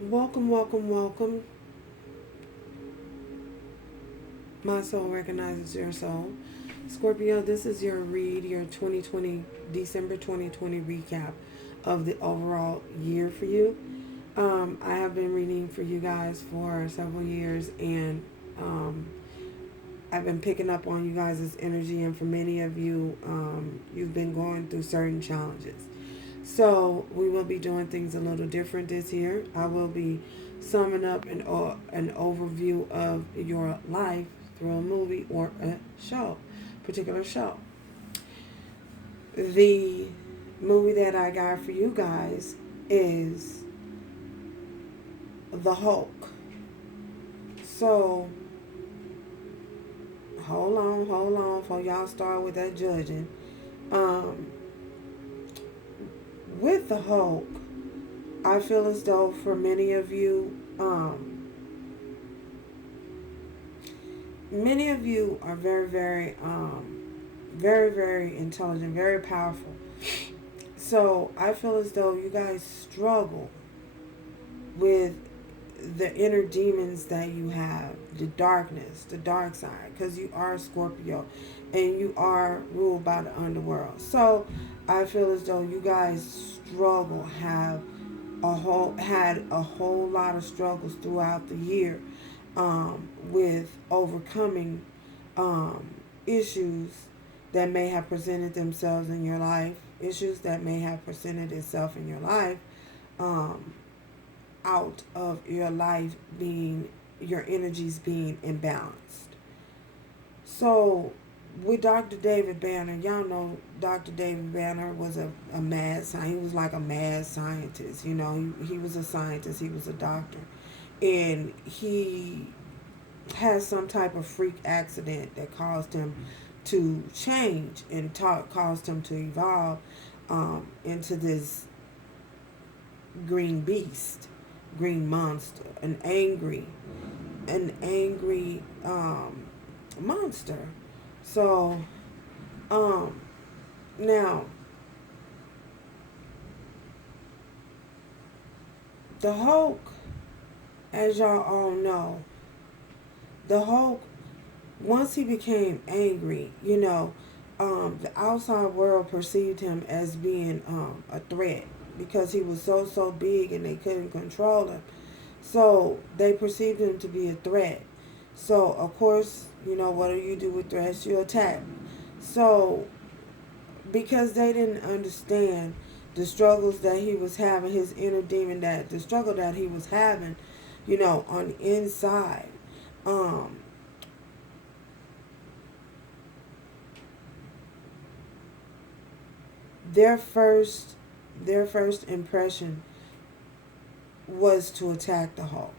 Welcome, welcome, welcome. My soul recognizes your soul. Scorpio, this is your your 2020, December 2020 recap of the overall year for you. I have been reading for you guys for several years, and I've been picking up on you guys' energy, and for many of you, you've been going through certain challenges. So we will be doing things a little different this year. I will be summing up an overview of your life through a movie or a particular show. The movie that I got for you guys is The Hulk. So hold on, before y'all start with that judging. Um, with The Hulk, I feel as though for many of you are very, very intelligent, very powerful. So I feel as though you guys struggle with the inner demons that you have, the darkness, the dark side, because you are a Scorpio and you are ruled by the underworld. So I feel as though you guys had a whole lot of struggles throughout the year with overcoming issues that may have presented themselves in your life, issues that may have presented itself in your life, um, out of your life being, your energies being imbalanced. So with Dr. David Banner, y'all know Dr. David Banner was a mad scientist. He was like a mad scientist. You know, he was a scientist. He was a doctor. And he has some type of freak accident that caused him to change and caused him to evolve into this green beast, green monster, an angry monster. So now the Hulk, as y'all all know, the Hulk, once he became angry, the outside world perceived him as being a threat because he was so big and they couldn't control him. So they perceived him to be a threat. So of course, what do you do with threats? You attack. So because they didn't understand the struggles that he was having, his inner demon, that the struggle that he was having, on the inside. Um, their first their first impression was to attack the Hulk.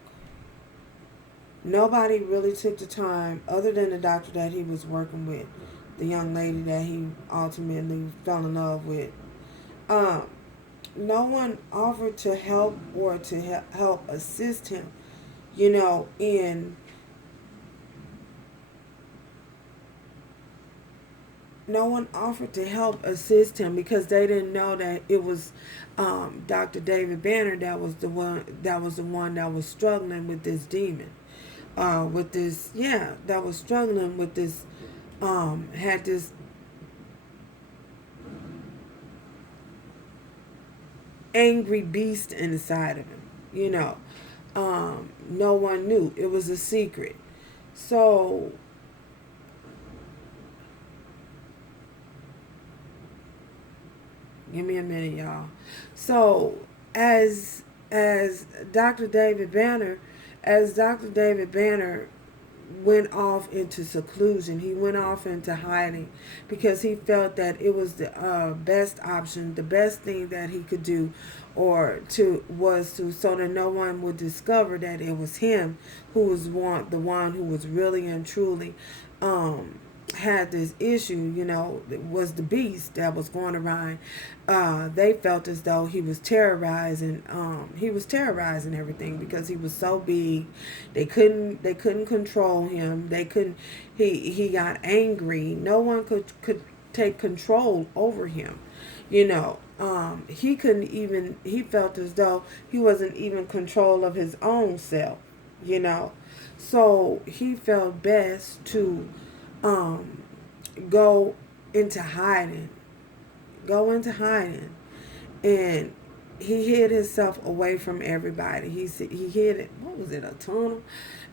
Nobody really took the time, other than the doctor that he was working with, the young lady that he ultimately fell in love with. Um, no one offered to help or to help assist him, in no one offered to help assist him because they didn't know that it was Dr. David Banner that was the one that was struggling with this demon, with this, yeah, that was struggling with this, had this angry beast inside of him. No one knew. It was a secret. So give me a minute, y'all. So as as Dr. David Banner, as Dr. David Banner went off into seclusion, he went off into hiding because he felt that it was the best option, the best thing that he could do, or to was to so that no one would discover that it was him who was the one who was really and truly um, had this issue, was the beast that was going around. They felt as though he was terrorizing everything because he was so big. They couldn't control him. They couldn't. He got angry. No one could take control over him, you know. he couldn't even, he felt as though he wasn't even control of his own self, you know. So he felt best to um, go into hiding, go into hiding. And he hid himself away from everybody. He hid it, what was it, a tunnel?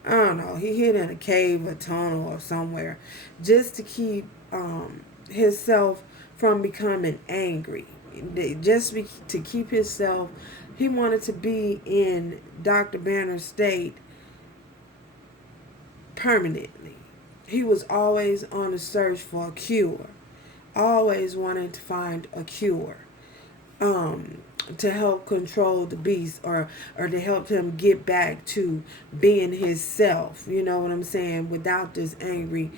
I don't know. He hid in a cave, a tunnel, or somewhere, just to keep himself from becoming angry. To keep himself, he wanted to be in Dr. Banner's state permanently. He was always on the search for a cure, always wanting to find a cure. Um, to help control the beast, or to help him get back to being his self, you know what I'm saying, without this angry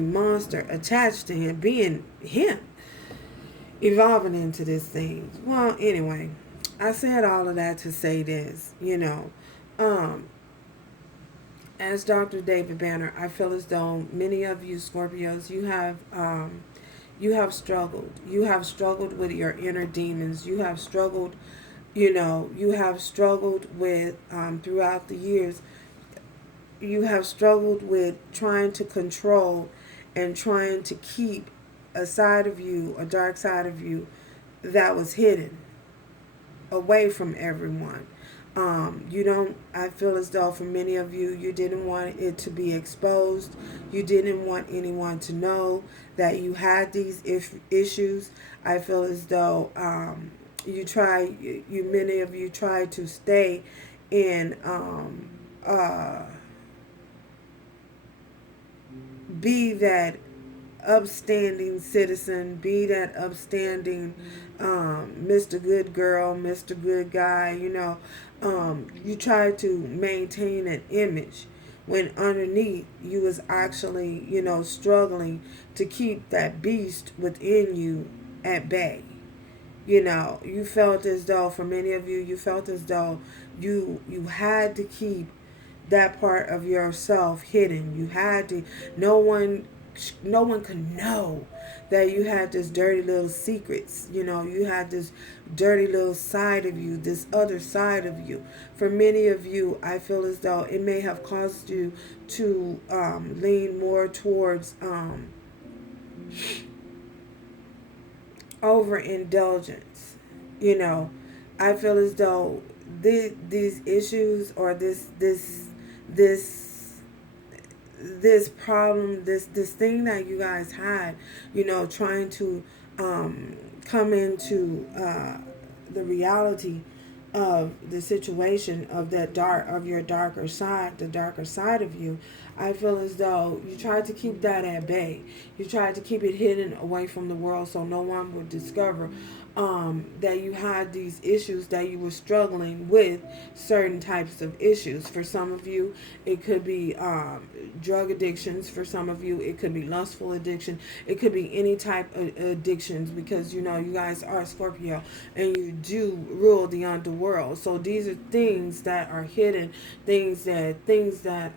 monster attached to him, being him, evolving into this thing. Well, anyway, I said all of that to say this, you know. As Dr. David Banner, I feel as though many of you Scorpios, you have struggled. You have struggled with your inner demons. You have struggled, you have struggled with, throughout the years, you have struggled with trying to control and trying to keep a side of you, a dark side of you, that was hidden away from everyone. I feel as though for many of you, you didn't want it to be exposed. You didn't want anyone to know that you had these issues. I feel as though many of you tried to stay in, be that upstanding citizen, be that upstanding Mr. Good Girl, Mr. Good Guy, you try to maintain an image when underneath you was actually, struggling to keep that beast within you at bay. You felt as though, for many of you, you felt as though you had to keep that part of yourself hidden. You had to, no one could know that you had this dirty little secrets. You had this dirty little side of you, this other side of you. For many of you, I feel as though it may have caused you to lean more towards overindulgence. I feel as though these issues, or this problem, this thing that you guys had, trying to come into the reality of the situation of your darker side, the darker side of you. I feel as though you tried to keep that at bay. You tried to keep it hidden away from the world so no one would discover that you had these issues, that you were struggling with certain types of issues. For some of you, it could be drug addictions. For some of you, it could be lustful addiction. It could be any type of addictions, because you guys are Scorpio and you do rule the underworld. So these are things that are hidden, things that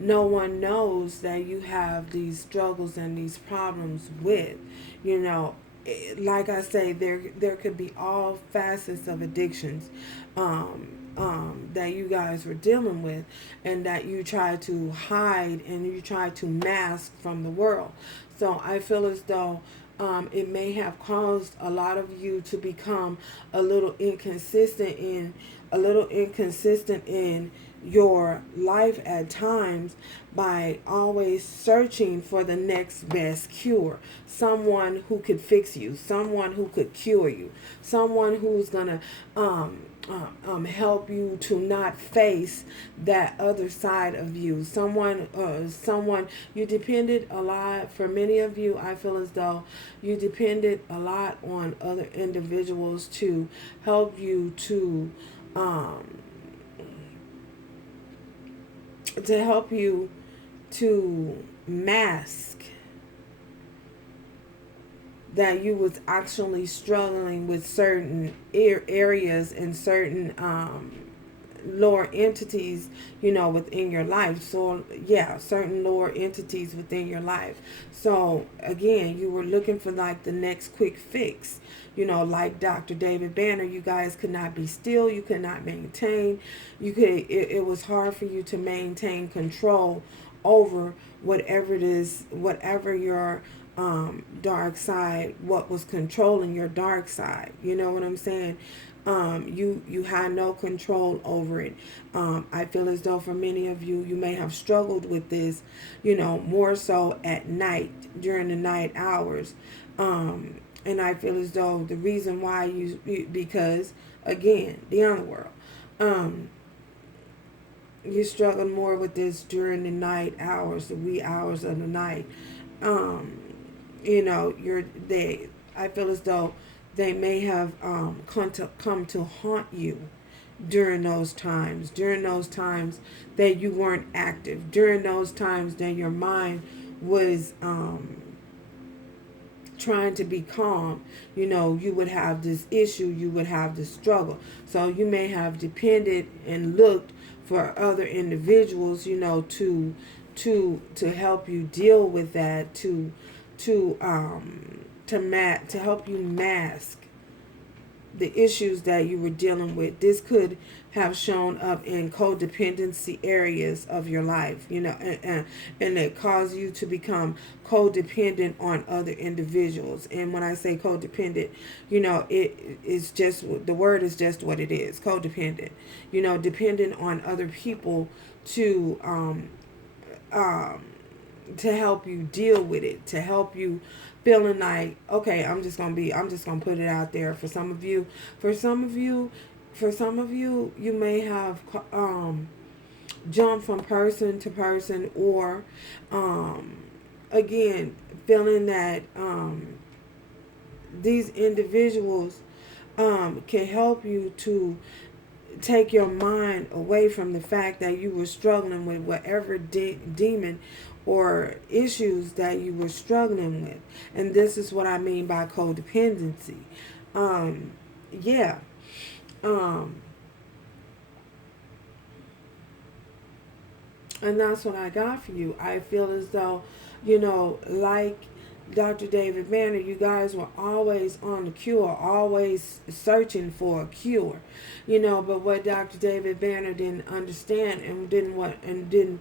no one knows that you have these struggles and these problems with. Like I say, there could be all facets of addictions that you guys were dealing with, and that you try to hide and you try to mask from the world. So I feel as though it may have caused a lot of you to become a little inconsistent in your life at times, by always searching for the next best cure, someone who could fix you, someone who could cure you, someone who's gonna help you to not face that other side of you, someone you depended a lot. For many of you, I feel as though you depended a lot on other individuals to help you to mask that you was actually struggling with certain areas and certain lower entities, within your life. So yeah, certain lower entities within your life. So again, you were looking for like the next quick fix. Like Dr. David Banner, you guys could not be still. You could not maintain. It was hard for you to maintain control over whatever it is, whatever your dark side, what was controlling your dark side. You know what I'm saying? You had no control over it. I feel as though for many of you, you may have struggled with this, more so at night, during the night hours. And I feel as though the reason why because again, the underworld, you struggle more with this during the night hours, the wee hours of the night. I feel as though they may have come to haunt you during those times that you weren't active, during those times that your mind was trying to be calm. You would have this issue, you would have this struggle. So you may have depended and looked for other individuals, to help you deal with that, to help you mask the issues that you were dealing with. This could have shown up in codependency areas of your life, and it caused you to become codependent on other individuals. And when I say codependent, it is just, the word is just what it is, codependent. Dependent on other people to help you deal with it, to help you feeling like, okay, I'm just gonna put it out there. For some of you, you may have jumped from person to person, or again, feeling that these individuals can help you to take your mind away from the fact that you were struggling with whatever demon or issues that you were struggling with. And this is what I mean by codependency. Yeah. And that's what I got for you. I feel as though, like Dr. David Banner, you guys were always on the cure, always searching for a cure. But what Dr. David Banner didn't understand and didn't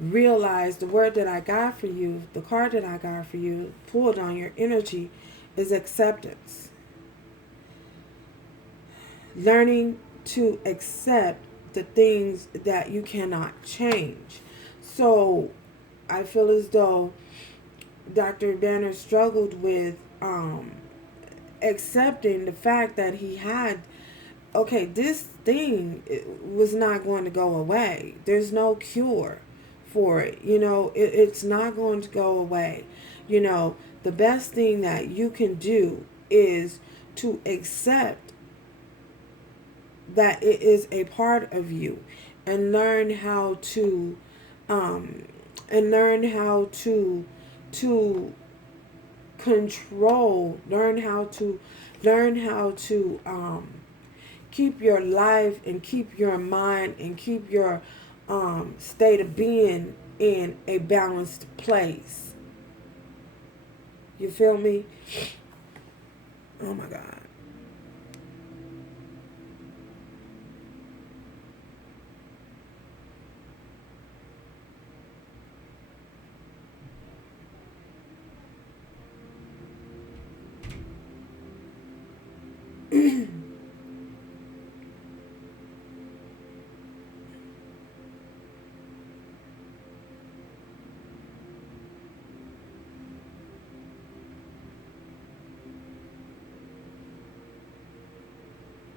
realize, the word that I got for you, the card that I got for you, pulled on your energy, is acceptance. Learning to accept the things that you cannot change. So I feel as though Dr. Banner struggled with accepting the fact that he had, okay, this thing was not going to go away. There's no cure for it. It's not going to go away. The best thing that you can do is to accept that it is a part of you, and learn how to control, learn how to keep your life and keep your mind and keep your state of being in a balanced place. You feel me? Oh my God.